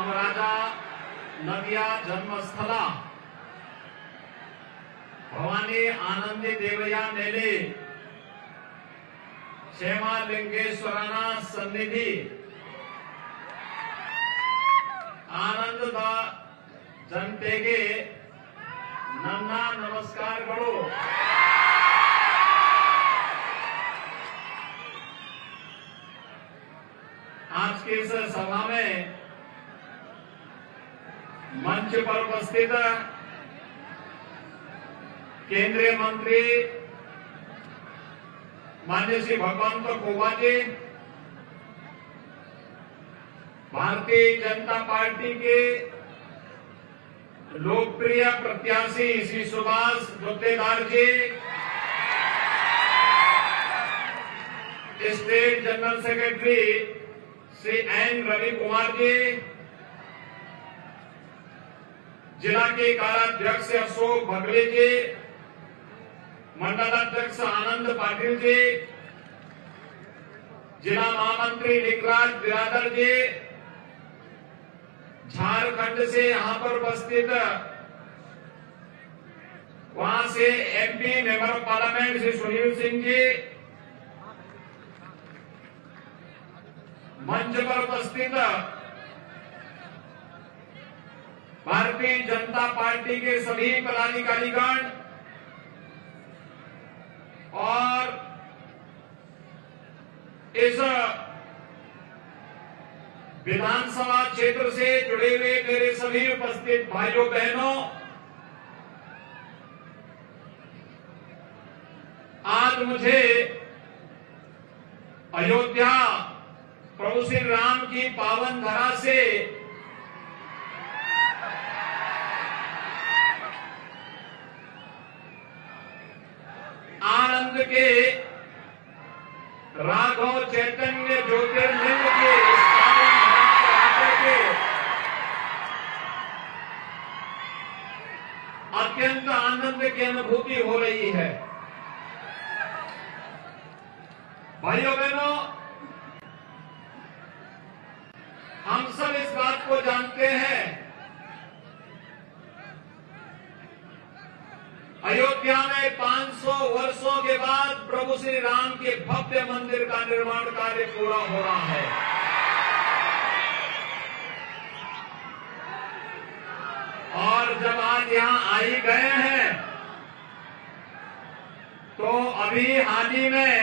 अमराजा नदिया जन्मस्थला भवानी आनंदी देवया नेले क्षेमा लिंगेश्वराना सन्निधि आनंद जनतेगे ನನ್ನ नमस्कारಗಳು। आज की इस सभा में मंच पर उपस्थित केंद्रीय मंत्री माननीय श्री भगवंत कोबा जी, भारतीय जनता पार्टी के लोकप्रिय प्रत्याशी Shri Subhash Guttedar ji, state general secretary Shri N Ravi Kumar ji, जिला के कार्याध्यक्ष अशोक भगले जी, मंडलाध्यक्ष आनंद पाटिल जी, जिला महामंत्री लिंगराज बिरादर जी, झारखंड से यहां पर उपस्थित वहां से MP member of parliament Shri Sunil Singh ji, मंच पर उपस्थित भारतीय जनता पार्टी के सभी पदाधिकारीगण और इस विधानसभा क्षेत्र से जुड़े हुए मेरे सभी उपस्थित भाइयों बहनों, आज मुझे अयोध्या प्रभु श्री राम की पावन धरा से आनंद के राघव चैतन्य ज्योतिर्लिंग के अत्यंत आनंद की अनुभूति हो रही है। भाइयों बहनों, हम सब इस बात को जानते हैं, अयोध्या में 500 वर्षों के बाद प्रभु श्री राम के भव्य मंदिर का निर्माण कार्य पूरा हो रहा है। और जब आज यहां आई गए हैं तो अभी हाल ही में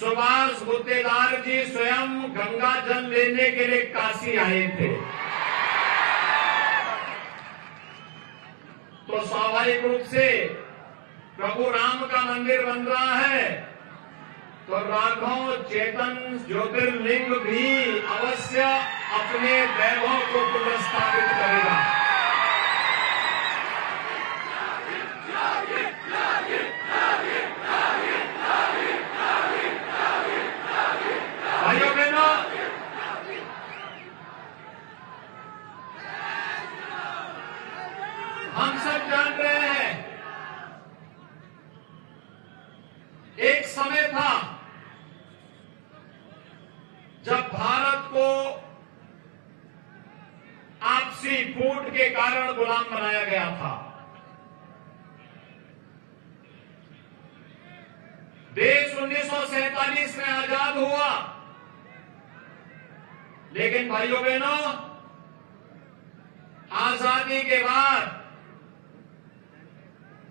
सुभाष गुत्तेदार जी स्वयं गंगा जल लेने के लिए काशी आए थे। तो स्वाभाविक रूप से प्रभु राम का मंदिर बन रहा है तो राघव चेतन ज्योतिर्लिंग भी अवश्य अपने वैभव को पुनर्स्थापित करेगा। भाइयों बहनों, हम सब जान रहे हैं, एक समय था जब भारत को आपसी फूट के कारण गुलाम बनाया गया था। देश 1947 में आजाद हुआ, लेकिन भाइयों बहनों, आजादी के बाद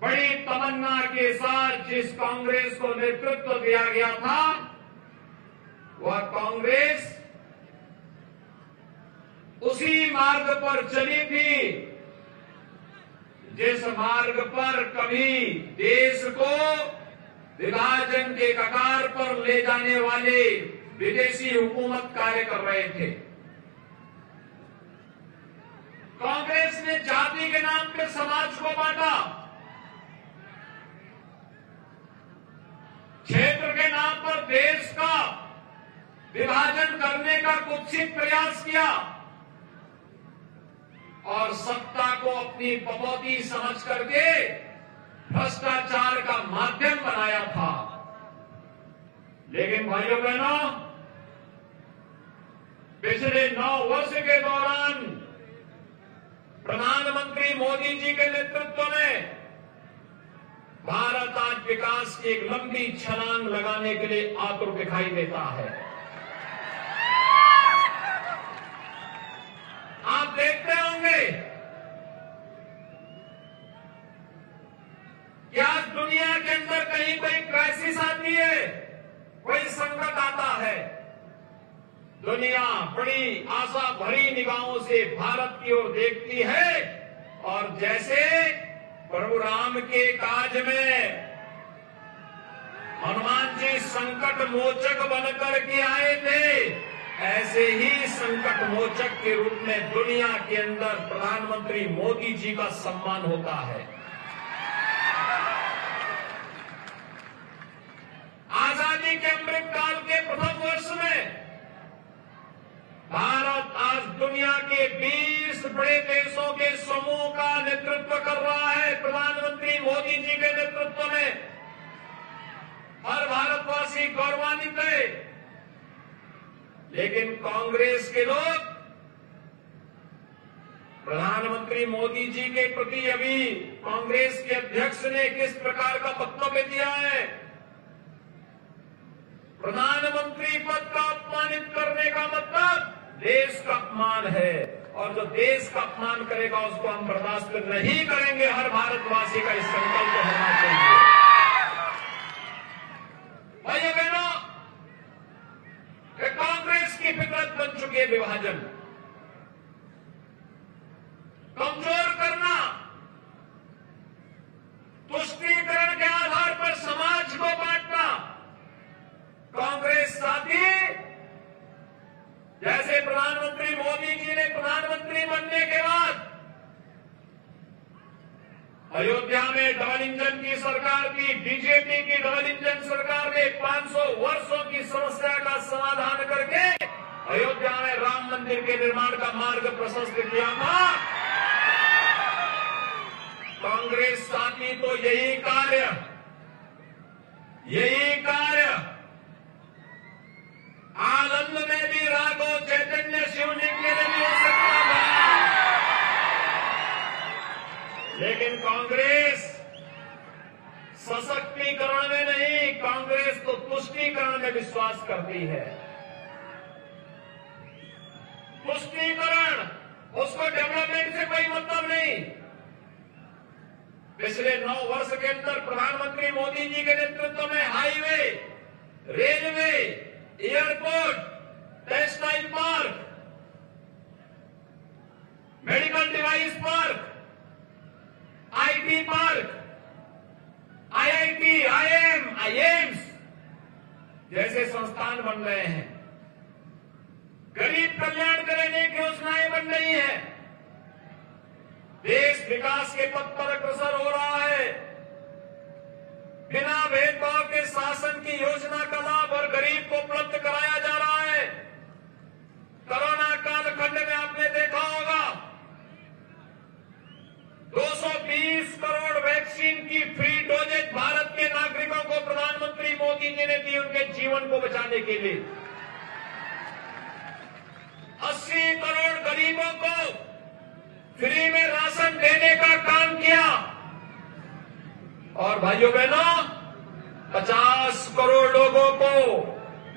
बड़ी तमन्ना के साथ जिस कांग्रेस को नेतृत्व दिया गया था, वह कांग्रेस उसी मार्ग पर चली थी जिस मार्ग पर कभी देश को विभाजन के कगार पर ले जाने वाले विदेशी हुकूमत कार्य कर रहे थे। कांग्रेस ने जाति के नाम पर समाज को बांटा, क्षेत्र के नाम पर देश का विभाजन करने का कुत्सित प्रयास किया और सत्ता को अपनी पपौती समझ करके भ्रष्टाचार का माध्यम बनाया था। लेकिन भाइयों बहनों, पिछले 9 वर्ष दौरान प्रधानमंत्री मोदी जी के नेतृत्व में भारत आज विकास की एक लंबी छलांग लगाने के लिए आतुर दिखाई देता है। आप देखते होंगे कि आज दुनिया के अंदर कहीं कोई क्राइसिस आती है, कोई संकट आता है, दुनिया बड़ी आशा भरी निगाहों से भारत की ओर देखती है और जैसे प्रभु राम के काज में हनुमान जी संकट मोचक बनकर के आए थे, ऐसे ही संकट मोचक के रूप में दुनिया के अंदर प्रधानमंत्री मोदी जी का सम्मान होता है। आजादी के अमृत काल के प्रथम वर्ष में भारत आज दुनिया के 20 बड़े देशों के समूह का नेतृत्व कर रहा है। प्रधानमंत्री मोदी जी के नेतृत्व में हर भारतवासी गौरवान्वित है। लेकिन कांग्रेस के लोग प्रधानमंत्री मोदी जी के प्रति अभी कांग्रेस के अध्यक्ष ने किस प्रकार का वक्तव्य दिया है, प्रधानमंत्री पद का अपमानित करने का मतलब देश का अपमान है और जो देश का अपमान करेगा उसको हम बर्दाश्त नहीं करेंगे। हर भारतवासी का इस संकल्प होना चाहिए। भाइयों बहनों, कांग्रेस की फितरत बन चुकी है विभाजन, कमजोर करना, तुष्टीकरण के आधार पर समाज को बांटना। कांग्रेस साथी जैसे प्रधानमंत्री मोदी जी ने प्रधानमंत्री बनने के बाद अयोध्या में डबल इंजन की सरकार की, बीजेपी की डबल इंजन सरकार ने 500 वर्षों की समस्या का समाधान करके अयोध्या में राम मंदिर के निर्माण का मार्ग प्रशस्त किया था। कांग्रेस साथी तो यही कार्य आनंद में भी राघव चैतन्य शिवलिंग के लिए भी हो सकता था, लेकिन कांग्रेस सशक्तिकरण में नहीं, कांग्रेस तो तुष्टीकरण में विश्वास करती है। तुष्टीकरण, उसको डेवलपमेंट से कोई मतलब नहीं। पिछले 9 वर्ष के अंदर प्रधानमंत्री मोदी जी के नेतृत्व में highway, railway, airport, textile park, medical device park, IT park, IIT, IIM, AIIMS जैसे संस्थान बन रहे हैं। गरीब कल्याण के लिए अनेक योजनाएं बन रही हैं। देश विकास के पथ पर अग्रसर हो रहा है। बिना भेदभाव के शासन की योजना का लाभ और गरीब को उपलब्ध कराया जा रहा है। कोरोना कालखंड में आपने देखा होगा 220 करोड़ वैक्सीन की फ्री डोजेज भारत के नागरिकों को प्रधानमंत्री मोदी जी ने दी उनके जीवन को बचाने के लिए। 80 करोड़ गरीबों को फ्री में राशन देने का काम किया। और भाइयों बहनों, 50 करोड़ लोगों को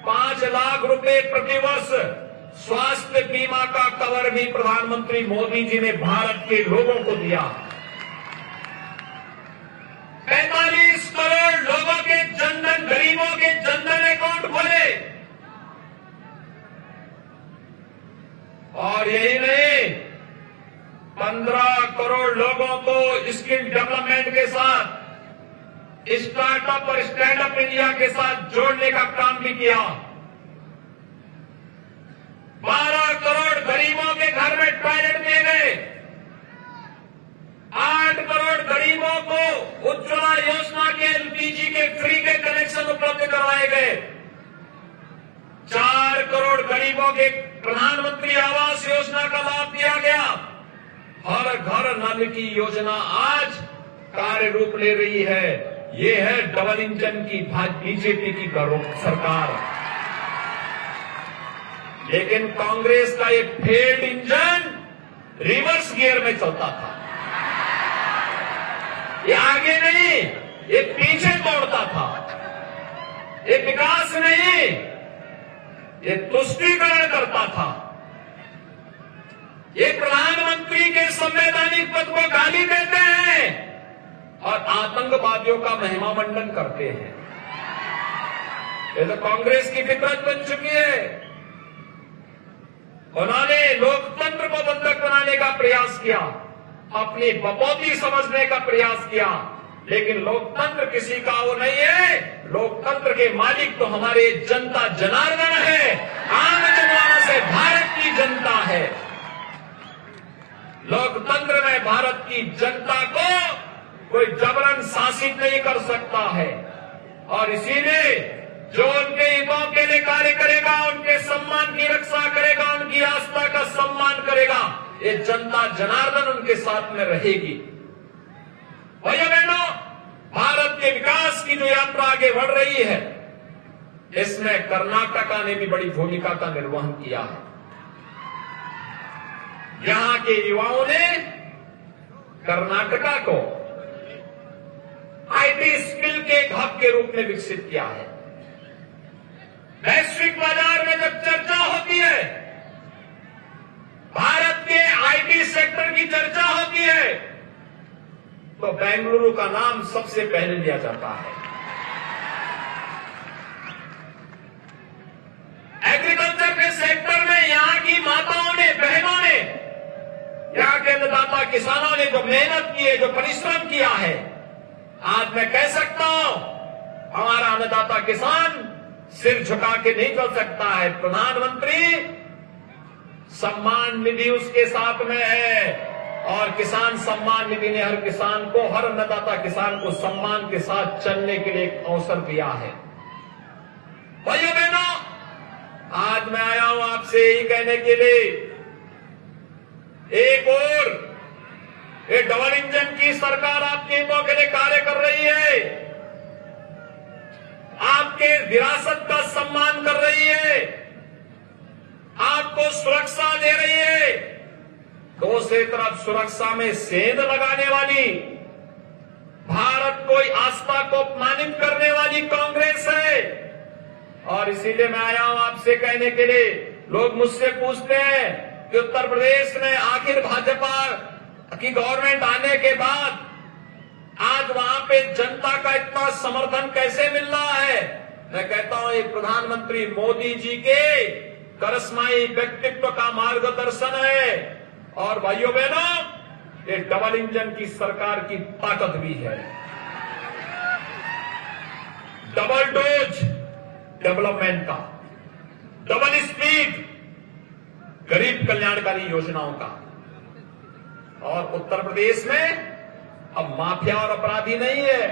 5 लाख रुपए प्रतिवर्ष स्वास्थ्य बीमा का कवर भी प्रधानमंत्री मोदी जी ने भारत के लोगों को दिया। 45 करोड़ लोगों के जनधन, गरीबों के जनधन अकाउंट खोले। और यही नहीं, 15 करोड़ लोगों को स्किल डेवलपमेंट के साथ, स्टार्टअप और स्टैंड अप इंडिया के साथ जोड़ने का काम भी किया। 12 करोड़ गरीबों के घर में टॉयलेट दिए गए। 8 करोड़ गरीबों को उज्ज्वला योजना के एलपीजी के फ्री के कनेक्शन उपलब्ध करवाए गए। 4 करोड़ गरीबों के प्रधानमंत्री आवास योजना का लाभ दिया गया। हर घर नल की योजना आज कार्य रूप ले रही है। ये है डबल इंजन की बीजेपी की सरकार। लेकिन कांग्रेस का ये फेल्ड इंजन रिवर्स गियर में चलता था। ये आगे नहीं, ये पीछे दौड़ता था। ये विकास नहीं, ये तुष्टीकरण करता था। ये प्रधानमंत्री के संवैधानिक पद को गाली देते हैं और आतंकवादियों का महिमा मंडन करते हैं। ये तो कांग्रेस की फितरत बन चुकी है। उन्होंने लोकतंत्र को बंधक बनाने का प्रयास किया, अपनी बपौती समझने का प्रयास किया, लेकिन लोकतंत्र किसी का वो नहीं है। लोकतंत्र के मालिक तो हमारे जनता जनार्दन है, आम जनमानस से भारत की जनता है। लोकतंत्र में भारत की जनता को कोई जबरन शासित नहीं कर सकता है और इसीलिए जो उनके हितों के लिए कार्य करेगा, उनके सम्मान की रक्षा करेगा, उनकी आस्था का सम्मान करेगा, ये जनता जनार्दन उनके साथ में रहेगी। भाइयों बहनों, भारत के विकास की जो यात्रा आगे बढ़ रही है, इसमें कर्नाटका ने भी बड़ी भूमिका का निर्वहन किया है। यहां के युवाओं ने कर्नाटका को आईटी स्किल के एक हब के रूप में विकसित किया है। वैश्विक बाजार में जब चर्चा होती है, भारत के आईटी सेक्टर की चर्चा होती है, तो बेंगलुरु का नाम सबसे पहले लिया जाता है। एग्रीकल्चर के सेक्टर में यहां की माताओं ने, बहनों ने, यहां के अन्नदाता किसानों ने जो मेहनत की है, जो परिश्रम किया है, आज मैं कह सकता हूं हमारा अन्नदाता किसान सिर झुका के नहीं चल सकता है। प्रधानमंत्री सम्मान निधि उसके साथ में है और किसान सम्मान निधि ने हर किसान को, हर अन्नदाता किसान को सम्मान के साथ चलने के लिए एक अवसर दिया है। भाइयों बहनों, आज मैं आया हूं आपसे यही कहने के लिए, एक और ये डबल इंजन की सरकार आपके हितों के लिए कार्य कर रही है, आपके विरासत का सम्मान कर रही है, आपको सुरक्षा दे रही है। दूसरी तरफ सुरक्षा में सेंध लगाने वाली, भारत को आस्था को अपमानित करने वाली कांग्रेस है। और इसीलिए मैं आया हूं आपसे कहने के लिए, लोग मुझसे पूछते हैं कि उत्तर प्रदेश में आखिर भाजपा की गवर्नमेंट आने के बाद आज वहां पे जनता का इतना समर्थन कैसे मिल रहा है। मैं कहता हूं ये प्रधानमंत्री मोदी जी के करिश्माई व्यक्तित्व का मार्गदर्शन है और भाइयों बहनों, ये डबल इंजन की सरकार की ताकत भी है। डबल डोज डेवलपमेंट का, डबल स्पीड गरीब कल्याणकारी योजनाओं का। और उत्तर प्रदेश में अब माफिया और अपराधी नहीं है।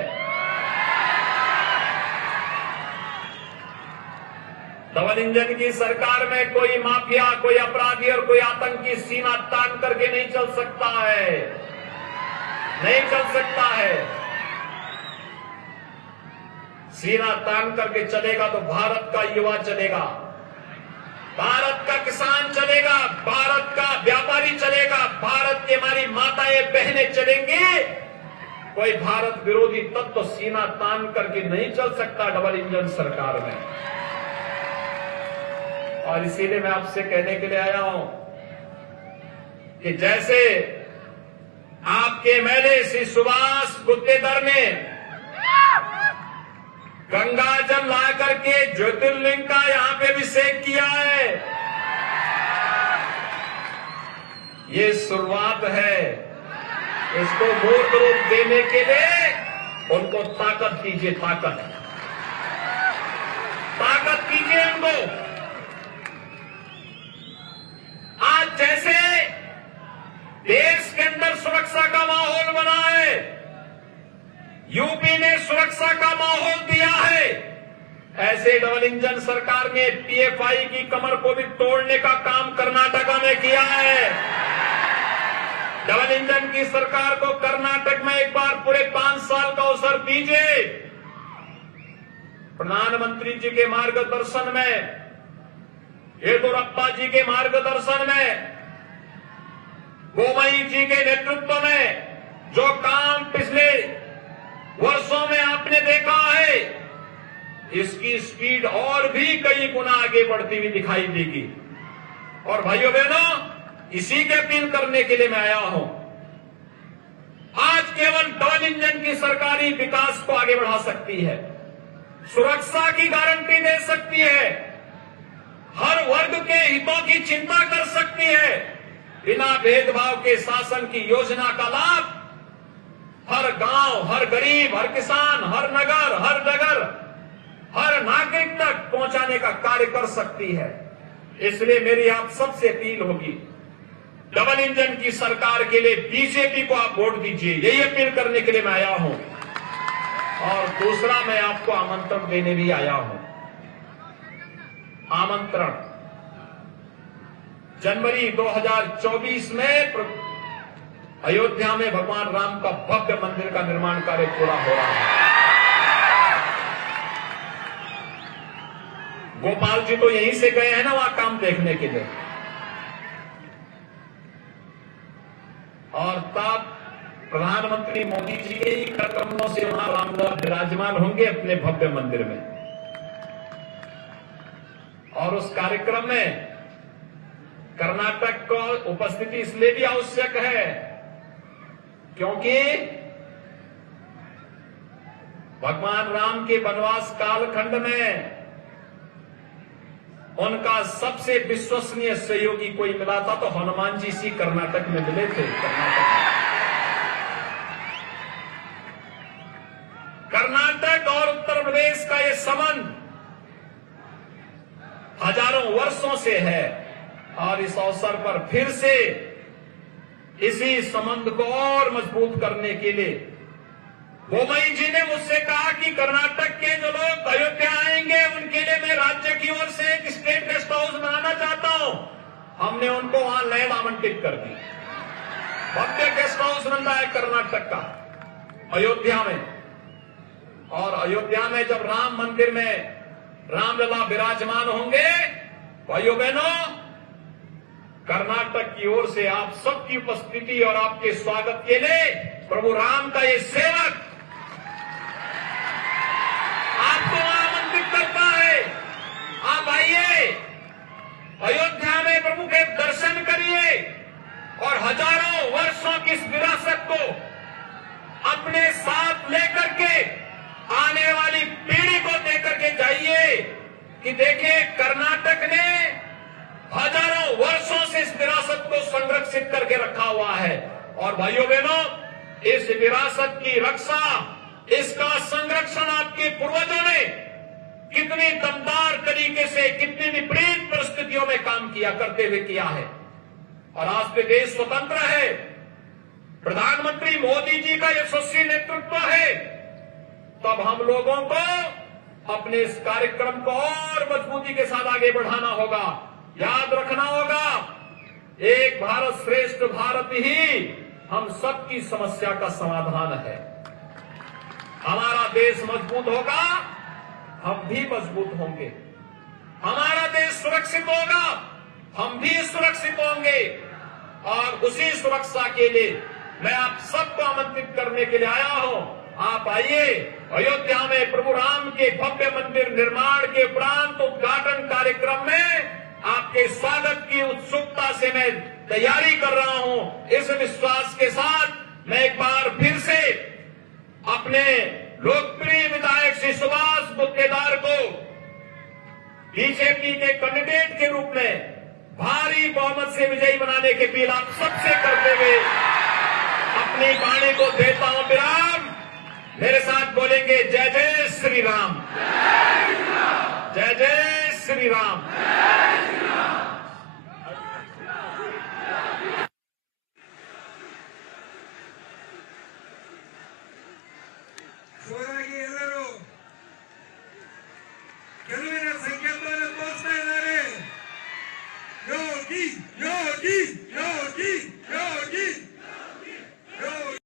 डबल इंजन की सरकार में कोई माफिया, कोई अपराधी और कोई आतंकी सीना तान करके नहीं चल सकता है, नहीं चल सकता है। सीना तान करके चलेगा तो भारत का युवा चलेगा, भारत का किसान चलेगा, भारत का व्यापारी चलेगा, भारत की हमारी माताएं बहनें चलेंगी। कोई भारत विरोधी तत्व तो सीना तान करके नहीं चल सकता डबल इंजन सरकार में। और इसीलिए मैं आपसे कहने के लिए आया हूं कि जैसे आपके एमएलए श्री सुभाष गुत्तेदार ने गंगा जल ला करके ज्योतिर्लिंग का यहां पे अभिषेक किया है, ये शुरुआत है। इसको मूर्त रूप देने के लिए उनको ताकत दीजिए, ताकत दीजिए उनको। आज जैसे देश के अंदर सुरक्षा का माहौल बना है, यूपी ने सुरक्षा का माहौल दिया है, ऐसे डबल इंजन सरकार ने पीएफआई की कमर को भी तोड़ने का काम कर्नाटका में किया है। डबल इंजन की सरकार को कर्नाटक में एक बार पूरे 5 साल का अवसर दीजिए। प्रधानमंत्री जी के मार्गदर्शन में येदियुरप्पा जी के मार्गदर्शन में, बोम्मई जी के नेतृत्व में जो काम पिछले वर्षों में आपने देखा है, इसकी स्पीड और भी कई गुना आगे बढ़ती हुई दिखाई देगी। और भाइयों बहनों, इसी के अपील करने के लिए मैं आया हूं। आज केवल डबल इंजन की सरकारी विकास को आगे बढ़ा सकती है, सुरक्षा की गारंटी दे सकती है, हर वर्ग के हितों की चिंता कर सकती है, बिना भेदभाव के शासन की योजना का लाभ हर गांव, हर गरीब, हर किसान, हर नगर, हर नगर, हर नागरिक तक पहुंचाने का कार्य कर सकती है। इसलिए मेरी आप सबसे अपील होगी, डबल इंजन की सरकार के लिए बीजेपी को आप वोट दीजिए, यही अपील करने के लिए मैं आया हूं। और दूसरा, मैं आपको आमंत्रण देने भी आया हूं। आमंत्रण, जनवरी 2024 में अयोध्या में भगवान राम का भव्य मंदिर का निर्माण कार्य पूरा हो रहा है। गोपाल जी तो यहीं से गए हैं ना वहां काम देखने के लिए, और तब प्रधानमंत्री मोदी जी के ही कदमों से वहां रामलला विराजमान होंगे अपने भव्य मंदिर में। और उस कार्यक्रम में कर्नाटक को उपस्थिति इसलिए भी आवश्यक है क्योंकि भगवान राम के वनवास कालखंड में उनका सबसे विश्वसनीय सहयोगी कोई मिला था तो हनुमान जी इसी कर्नाटक में मिले थे। कर्नाटक और उत्तर प्रदेश का ये संबंध हजारों वर्षों से है और इस अवसर पर फिर से इसी संबंध को और मजबूत करने के लिए बोम्मई जी ने मुझसे कहा कि कर्नाटक के जो लोग अयोध्या आएंगे उनके लिए मैं राज्य की ओर से एक स्टेट गेस्ट हाउस बनाना चाहता हूं। हमने उनको वहां लैंड आवंटित कर दी, भव्य गेस्ट हाउस बन रहा है कर्नाटक का अयोध्या में। और अयोध्या में जब राम मंदिर में रामलला विराजमान होंगे, भाइयों बहनों, कर्नाटक की ओर से आप सबकी उपस्थिति और आपके स्वागत के लिए प्रभु राम का ये सेवक आपको आमंत्रित करता है। आप आइए, अयोध्या में प्रभु के दर्शन करिए और हजारों वर्षों की इस विरासत को अपने साथ लेकर के आने वाली पीढ़ी को देकर के जाइए कि देखिए कर्नाटक ने हजारों वर्षों से इस विरासत को संरक्षित करके रखा हुआ है। और भाइयों बहनों, इस विरासत की रक्षा, इसका संरक्षण आपके पूर्वजों ने कितनी दमदार तरीके से, कितनी विपरीत परिस्थितियों में काम किया करते हुए किया है। और आज के देश स्वतंत्र है, प्रधानमंत्री मोदी जी का यशस्वी नेतृत्व है, तब हम लोगों को अपने इस कार्यक्रम को और मजबूती के साथ आगे बढ़ाना होगा। याद रखना होगा, एक भारत श्रेष्ठ भारत ही हम सबकी समस्या का समाधान है। हमारा देश मजबूत होगा, हम भी मजबूत होंगे। हमारा देश सुरक्षित होगा, हम भी सुरक्षित होंगे। और उसी सुरक्षा के लिए मैं आप सबको आमंत्रित करने के लिए आया हूं। आप आइए, अयोध्या में प्रभु राम के भव्य मंदिर निर्माण के उपरांत उद्घाटन कार्यक्रम में आपके स्वागत की उत्सुकता से मैं तैयारी कर रहा हूं। इस विश्वास के साथ मैं एक बार फिर से अपने लोकप्रिय विधायक श्री सुभाष गुत्तेदार को बीजेपी के कैंडिडेट के रूप में भारी बहुमत से विजयी बनाने की अपील आप सबसे करते हुए अपनी वाणी को देता हूं विराम। मेरे साथ बोलेंगे जय जय श्री राम, जय जय श्री राम। ಜೋರಾಗಿ ಎಲ್ಲರೂ ಗೆಲುವಿನ